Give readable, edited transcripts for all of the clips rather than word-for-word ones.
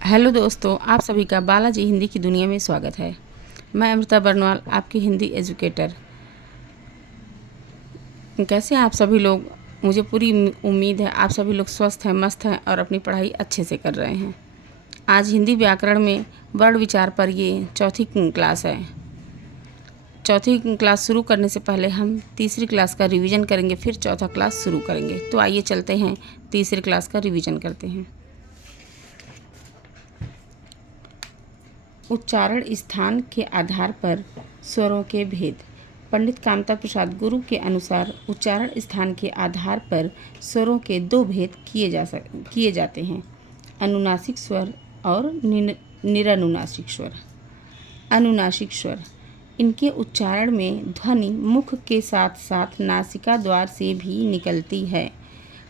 Hello दोस्तों, आप सभी का बालाजी हिंदी की दुनिया में स्वागत है। मैं अमृता बर्नवाल, आपकी हिंदी एजुकेटर। कैसे हैं आप सभी लोग? मुझे पूरी उम्मीद है आप सभी लोग स्वस्थ हैं, मस्त हैं और अपनी पढ़ाई अच्छे से कर रहे हैं। आज हिंदी व्याकरण में वर्ण विचार पर ये चौथी क्लास है। चौथी क्लास शुरू करने से पहले हम तीसरी क्लास का रिवीजन करेंगे, फिर चौथा क्लास शुरू करेंगे। तो आइए चलते हैं, तीसरी क्लास का रिवीजन करते हैं। उच्चारण स्थान के आधार पर स्वरों के भेद। पंडित कामता प्रसाद गुरु के अनुसार उच्चारण स्थान के आधार पर स्वरों के दो भेद किए जाते हैं, अनुनासिक स्वर और निरनुनासिक स्वर। अनुनासिक स्वर, इनके उच्चारण में ध्वनि मुख के साथ साथ नासिका द्वार से भी निकलती है।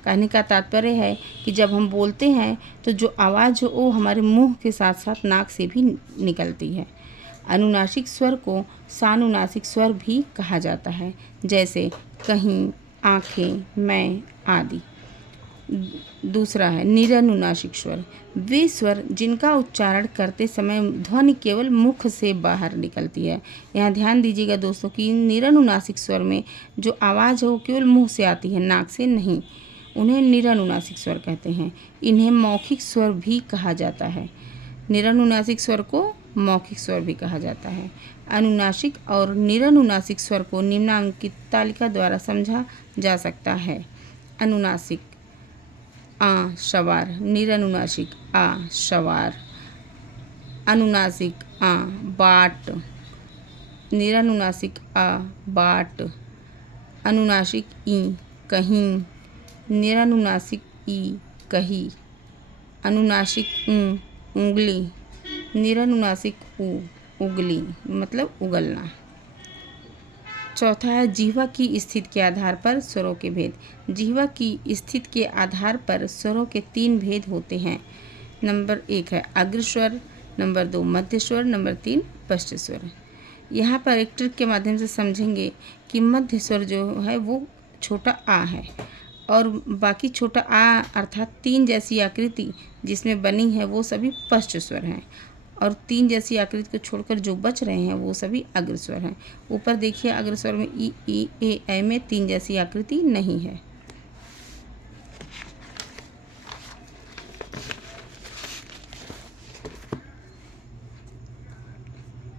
कहने का तात्पर्य है कि जब हम बोलते हैं तो जो आवाज़ वो हमारे मुंह के साथ साथ नाक से भी निकलती है। अनुनासिक स्वर को सानुनासिक स्वर भी कहा जाता है, जैसे कहीं, आँखें, मैं आदि। दूसरा है निरनुनासिक स्वर, वे स्वर जिनका उच्चारण करते समय ध्वनि केवल मुख से बाहर निकलती है। यहाँ ध्यान दीजिएगा दोस्तों कि निरनुनासिक स्वर में जो आवाज़ है वो केवल मुंह से आती है, नाक से नहीं। उन्हें निरनुनासिक स्वर कहते हैं। इन्हें मौखिक स्वर भी कहा जाता है। निरनुनासिक स्वर को मौखिक स्वर भी कहा जाता है। अनुनासिक और निरनुनासिक स्वर को निम्नांकित तालिका द्वारा समझा जा सकता है। अनुनासिक आ शवार, निरनुनासिक आ शवार। अनुनासिक आ बाट, निरनुनासिक आ बाट। अनुनासिक ई कहीं, निरनुनासिक ई कही। अनुनासिक उंगली, निरनुनासिक उगली, मतलब उगलना। चौथा है जिह्वा की स्थिति के आधार पर स्वरों के भेद। जिह्वा की स्थिति के आधार पर स्वरों के तीन भेद होते हैं। नंबर 1 है अग्रस्वर, नंबर 2 मध्य स्वर, नंबर 3 पश्च स्वर। यहाँ पर एक ट्रिक के माध्यम से समझेंगे कि मध्य स्वर जो है वो छोटा आ है और बाकी छोटा आ अर्थात तीन जैसी आकृति जिसमें बनी है वो सभी पश्च स्वर हैं, और तीन जैसी आकृति को छोड़कर जो बच रहे हैं वो सभी अग्रस्वर हैं। ऊपर देखिए अग्रस्वर में ई ए में तीन जैसी आकृति नहीं है।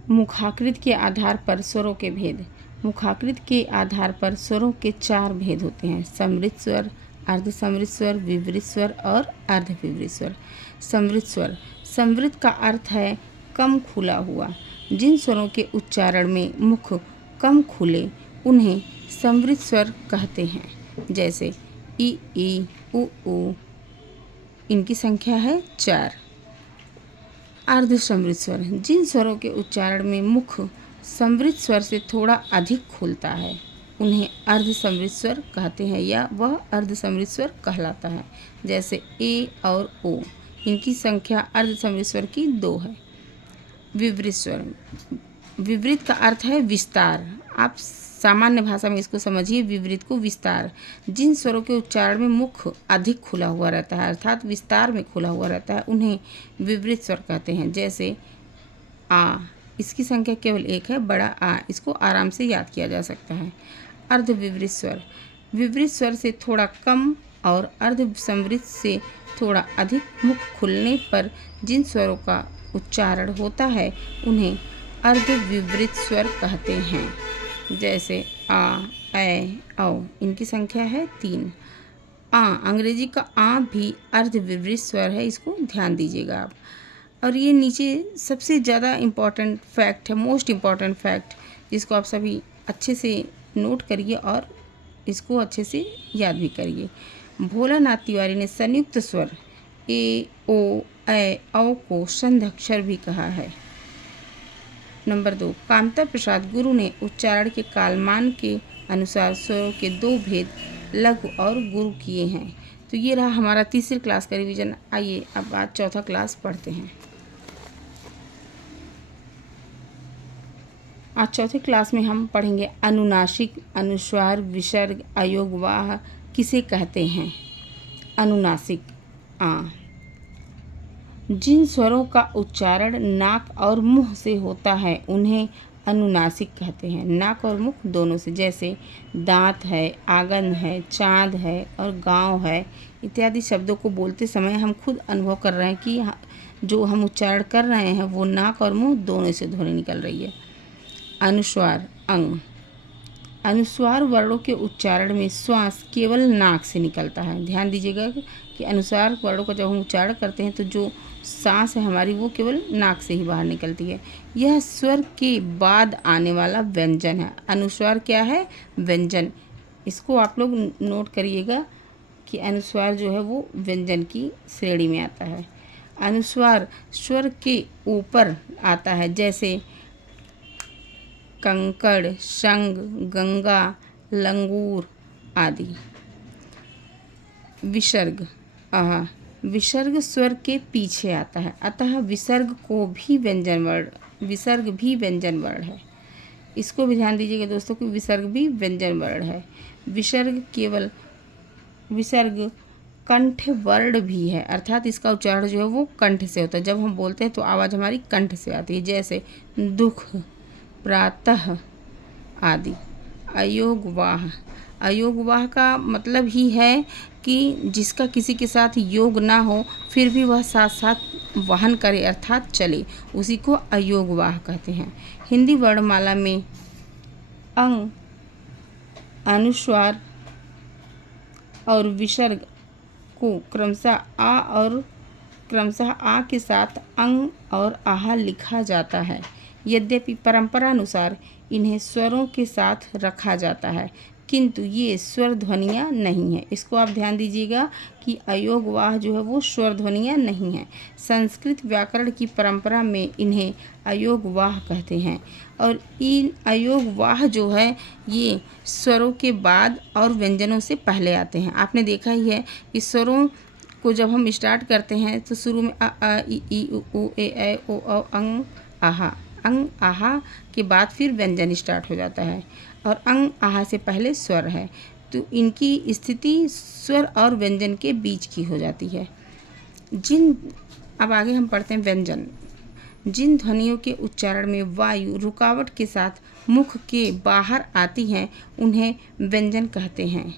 मुखाकृति के आधार पर स्वरों के भेद। मुखाकृति के आधार पर स्वरों के चार भेद होते हैं, समृद्ध स्वर, अर्धसमृद्ध स्वर, विवृत स्वर और अर्धविवृत स्वर। समृद्ध स्वर, समृद्ध का अर्थ है कम खुला हुआ। जिन स्वरों के उच्चारण में मुख कम खुले उन्हें समृद्ध स्वर कहते हैं, जैसे ई उ। इनकी संख्या है 4। अर्धसमृद्ध स्वर, जिन स्वरों के उच्चारण में मुख समृद्ध स्वर से थोड़ा अधिक खुलता है उन्हें अर्धसमृद्ध स्वर कहते हैं या वह अर्धसमृद्ध स्वर कहलाता है, जैसे ए और ओ। इनकी संख्या अर्धसमृद्ध स्वर की 2 है। विवृत स्वर, विवृत का अर्थ है विस्तार। आप सामान्य भाषा में इसको समझिए, विवृत को विस्तार। जिन स्वरों के उच्चारण में मुख अधिक खुला हुआ रहता है अर्थात विस्तार में खुला हुआ रहता है उन्हें विवृत स्वर कहते हैं, जैसे आ। इसकी संख्या केवल 1 है, बड़ा आ। इसको आराम से याद किया जा सकता है। अर्धविवृत स्वर, विवृत स्वर से थोड़ा कम और अर्धसमृद्ध से थोड़ा अधिक मुख खुलने पर जिन स्वरों का उच्चारण होता है उन्हें अर्धविवृत स्वर कहते हैं, जैसे आ, ए, औ। इनकी संख्या है 3। आ, अंग्रेजी का आ भी अर्धविवृत स्वर है, इसको ध्यान दीजिएगा आप। और ये नीचे सबसे ज़्यादा इम्पॉर्टेंट फैक्ट है, मोस्ट इम्पॉर्टेंट फैक्ट, जिसको आप सभी अच्छे से नोट करिए और इसको अच्छे से याद भी करिए। भोलानाथ तिवारी ने संयुक्त स्वर ए, ओ, ए, औ को संध्यक्षर भी कहा है। नंबर 2, कामता प्रसाद गुरु ने उच्चारण के कालमान के अनुसार स्वरों के 2 भेद लघु और गुरु किए हैं। तो ये रहा हमारा तीसरी क्लास का रिवीजन। आइए अब आज चौथा क्लास पढ़ते हैं। आज चौथे क्लास में हम पढ़ेंगे अनुनासिक, अनुस्वार, विसर्ग, अयोगवाह किसे कहते हैं। अनुनासिक आ, जिन स्वरों का उच्चारण नाक और मुंह से होता है उन्हें अनुनासिक कहते हैं। नाक और मुख दोनों से, जैसे दांत है, आंगन है, चाँद है और गाँव है इत्यादि शब्दों को बोलते समय हम खुद अनुभव कर रहे हैं कि जो हम उच्चारण कर रहे हैं वो नाक और मुंह दोनों से ध्वनि निकल रही है। अनुस्वार अंग। अनुस्वार वर्णों के उच्चारण में श्वास केवल नाक से निकलता है। ध्यान दीजिएगा कि अनुस्वार वर्णों का जब हम उच्चारण करते हैं तो जो सांस है हमारी वो केवल नाक से ही बाहर निकलती है। यह स्वर के बाद आने वाला व्यंजन है। अनुस्वार क्या है? व्यंजन। इसको आप लोग नोट करिएगा कि अनुस्वार जो है वो व्यंजन की श्रेणी में आता है। अनुस्वार स्वर के ऊपर आता है, जैसे कंकड़, शंग, गंगा, लंगूर आदि। विसर्ग आहा। विसर्ग स्वर के पीछे आता है, अतः विसर्ग भी व्यंजन वर्ण है। इसको भी ध्यान दीजिएगा दोस्तों कि विसर्ग भी व्यंजन वर्ण है। विसर्ग कंठ वर्ण भी है, अर्थात इसका उच्चारण जो है वो कंठ से होता है। जब हम बोलते हैं तो आवाज़ हमारी कंठ से आती है, जैसे दुख, प्रातः आदि। अयोगवाह। अयोगवाह का मतलब ही है कि जिसका किसी के साथ योग ना हो फिर भी वह साथ साथ वाहन करे अर्थात चले, उसी को अयोगवाह कहते हैं। हिंदी वर्णमाला में अंग, अनुस्वार और विसर्ग को क्रमशः आ के साथ अंग और आहा लिखा जाता है। यद्यपि परंपरानुसार इन्हें स्वरों के साथ रखा जाता है, किंतु ये स्वर ध्वनियाँ नहीं हैं। इसको आप ध्यान दीजिएगा कि अयोगवाह जो है वो स्वर ध्वनियाँ नहीं हैं। संस्कृत व्याकरण की परंपरा में इन्हें अयोगवाह कहते हैं और इन अयोगवाह जो है ये स्वरों के बाद और व्यंजनों से पहले आते हैं। आपने देखा ही है कि स्वरों को जब हम स्टार्ट करते हैं तो शुरू में अ ई उ ए ऐ ओ औ अंग आहा। अंग आहा के बाद फिर व्यंजन स्टार्ट हो जाता है और अंग आहा से पहले स्वर है, तो इनकी स्थिति स्वर और व्यंजन के बीच की हो जाती है। अब आगे हम पढ़ते हैं व्यंजन। जिन ध्वनियों के उच्चारण में वायु रुकावट के साथ मुख के बाहर आती हैं उन्हें व्यंजन कहते हैं।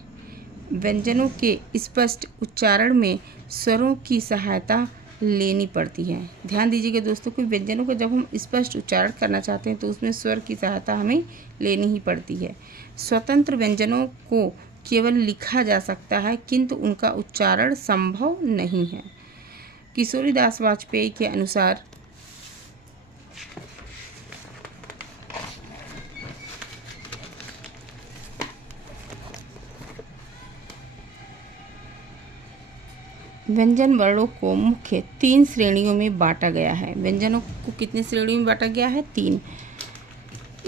व्यंजनों के स्पष्ट उच्चारण में स्वरों की सहायता लेनी पड़ती है। ध्यान दीजिएगा दोस्तों कि व्यंजनों का जब हम स्पष्ट उच्चारण करना चाहते हैं तो उसमें स्वर की सहायता हमें लेनी ही पड़ती है। स्वतंत्र व्यंजनों को केवल लिखा जा सकता है किंतु उनका उच्चारण संभव नहीं है। किशोरीदास वाजपेयी के अनुसार व्यंजन वर्णों को मुख्य 3 श्रेणियों में बांटा गया है। व्यंजनों को कितनी श्रेणियों में बांटा गया है? 3।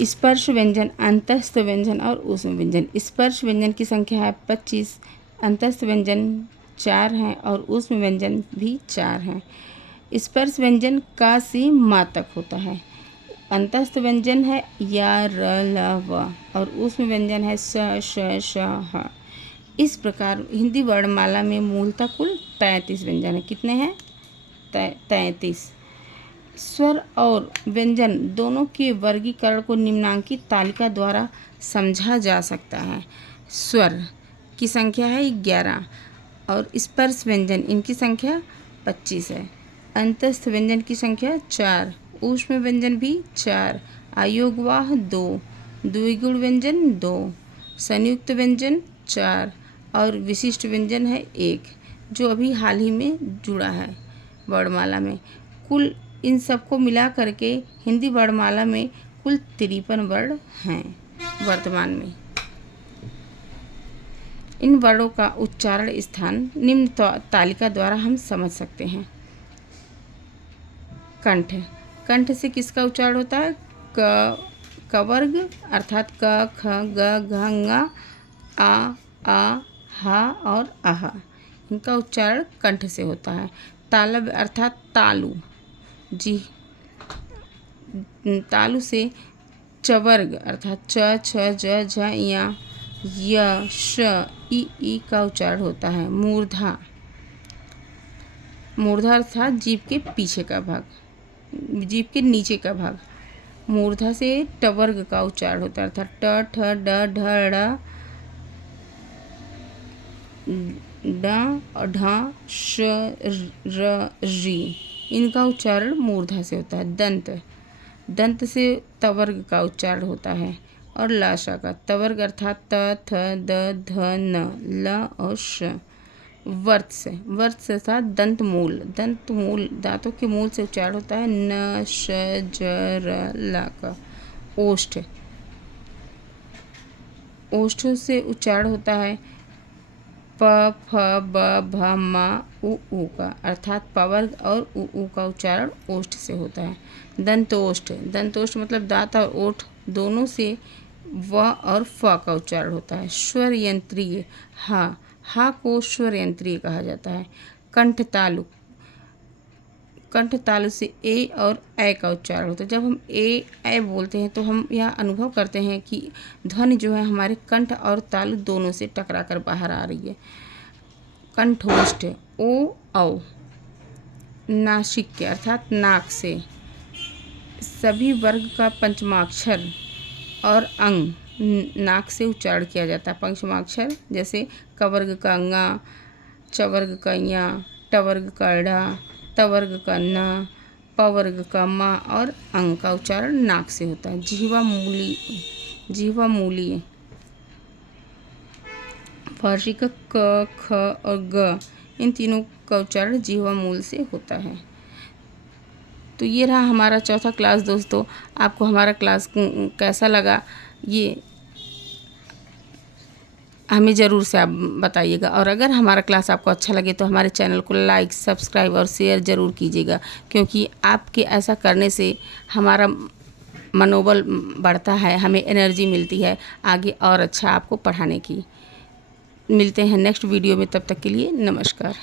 स्पर्श व्यंजन, अंतस्थ व्यंजन और ऊष्म व्यंजन। स्पर्श व्यंजन की संख्या है 25, अंतस्थ व्यंजन 4 हैं और ऊष्म व्यंजन भी 4 हैं। स्पर्श व्यंजन का से मा तक होता है। अंतस्थ व्यंजन है या, र, ल, व और ऊष्म व्यंजन है स, श, श, ह। इस प्रकार हिंदी वर्णमाला में मूलतः कुल 33 व्यंजन हैं। कितने हैं? 33। स्वर और व्यंजन दोनों के वर्गीकरण को निम्नांकित तालिका द्वारा समझा जा सकता है। स्वर की संख्या है 11 और स्पर्श व्यंजन इनकी संख्या 25 है। अंतस्थ व्यंजन की संख्या 4, ऊष्म व्यंजन भी 4, अयोगवाह 2, द्विगुण व्यंजन 2, संयुक्त व्यंजन 4 और विशिष्ट व्यंजन है 1, जो अभी हाल ही में जुड़ा है वर्णमाला में। कुल इन सबको मिला करके हिंदी वर्णमाला में कुल 53 वर्ण हैं वर्तमान में। इन वर्णों का उच्चारण स्थान निम्न तालिका द्वारा हम समझ सकते हैं। कंठ। कंठ से किसका उच्चारण होता है? कवर्ग अर्थात क, ख, ग, घ, ङ, आ, हा और आहा। इनका उच्चारण कंठ से होता है। तालव्य अर्थात तालु। जी, तालु से चवर्ग अर्थात च, छ, ज, झ, ञ, य, श, ई का उच्चारण होता है। मूर्धा मूर्धा अर्थात जीभ के पीछे का भाग, जीभ के नीचे का भाग। मूर्धा से ट वर्ग का उच्चारण होता है, अर्थात ट ठ ड ढ ड़ ड ढ श र री, इनका उच्चारण मूर्धा से होता है। दंत, दंत से तवर्ग का उच्चारण होता है। और लाशा का तवर्ग अर्थात त थ द ध न ल और श। वर्त से, वर्त से अर्थात दंत मूल, दंत मूल दांतों के मूल से उच्चारण होता है। न श ज र ला का। ओष्ठ, ओष्ठ से उच्चारण होता है प फ ब भ म उ का, अर्थात पवर्ग और उ का उच्चारण ओष्ठ से होता है। दंतोष्ठ, दंतोष्ठ मतलब दांत और ओठ दोनों से व और फ का उच्चारण होता है। स्वर यंत्रीय, हा को स्वर यंत्रीय कहा जाता है। कंठ तालु, कंठ तालु से ए और ए का उच्चारण होता है। जब हम ए बोलते हैं तो हम यह अनुभव करते हैं कि ध्वनि जो है हमारे कंठ और तालु दोनों से टकरा कर बाहर आ रही है। कंठोष्ठ, ओ औ, नासिक के अर्थात नाक से सभी वर्ग का पंचमाक्षर और अंग नाक से उच्चारण किया जाता है। पंचमाक्षर जैसे कवर्ग का ङ, चवर्ग का ञ, टवर्ग का ढ, तवर्ग का न, पवर्ग का म और अंग का उच्चारण नाक से होता है। जिह्वा मूली, जिह्वा मूली फारसी का क, ख और ग, इन तीनों का उच्चारण जिह्वा मूल से होता है। तो ये रहा हमारा चौथा क्लास। दोस्तों, आपको हमारा क्लास कैसा लगा ये हमें ज़रूर से आप बताइएगा। और अगर हमारा क्लास आपको अच्छा लगे तो हमारे चैनल को लाइक, सब्सक्राइब और शेयर ज़रूर कीजिएगा, क्योंकि आपके ऐसा करने से हमारा मनोबल बढ़ता है, हमें एनर्जी मिलती है आगे और अच्छा आपको पढ़ाने की। मिलते हैं नेक्स्ट वीडियो में, तब तक के लिए नमस्कार।